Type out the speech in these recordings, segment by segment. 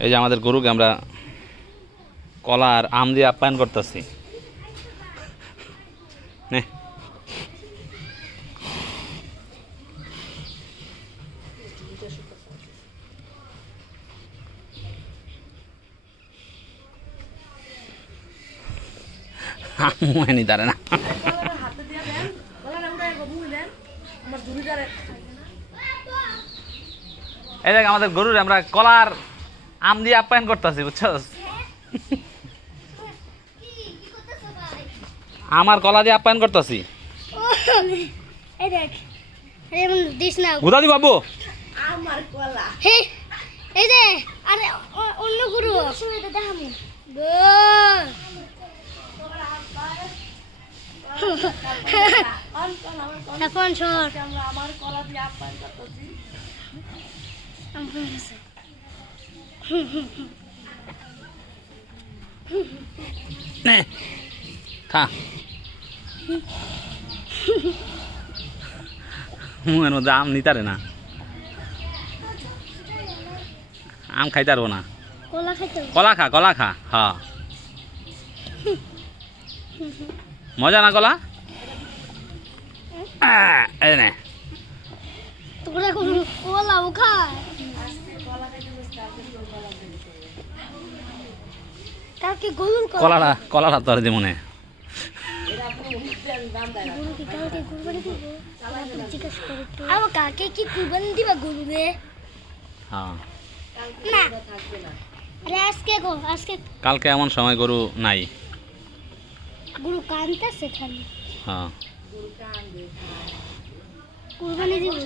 এই যে আমাদের গরুকে আমরা কলা আর আম দিয়ে আপ্যায়ন করতেছি। নে। আমাদের গরুর আমরা কলার আম দিয়ে আপ্যায়ন করতেছি, বুঝছস? আমার কলা দিয়ে আপ্যায়ন করতেছি। গুদাদি বাবু। এই কলা এখন আমার কলা দিয়ে আপ্যায়ন করতেছি নে খা। মুখের মধ্যে আম নিতারে না। আম খাইতে পারব না। কলা। কলা খা কলা খা হ্যাঁ মজা না কলা? তোরা কোন খায়? কালকে গরুর কলা কলাটা কলাটা তোর দি মনে আবার কাকে কি কুরবানি দিবা গরু রে হ্যাঁ। না। আরে আজকে গো আজকে কালকে এমন সময় গরু নাই। গরু কানতেছে খালি। হ্যাঁ। কুরবানি দিব।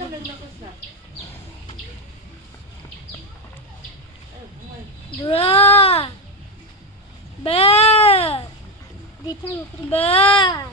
dua ber ber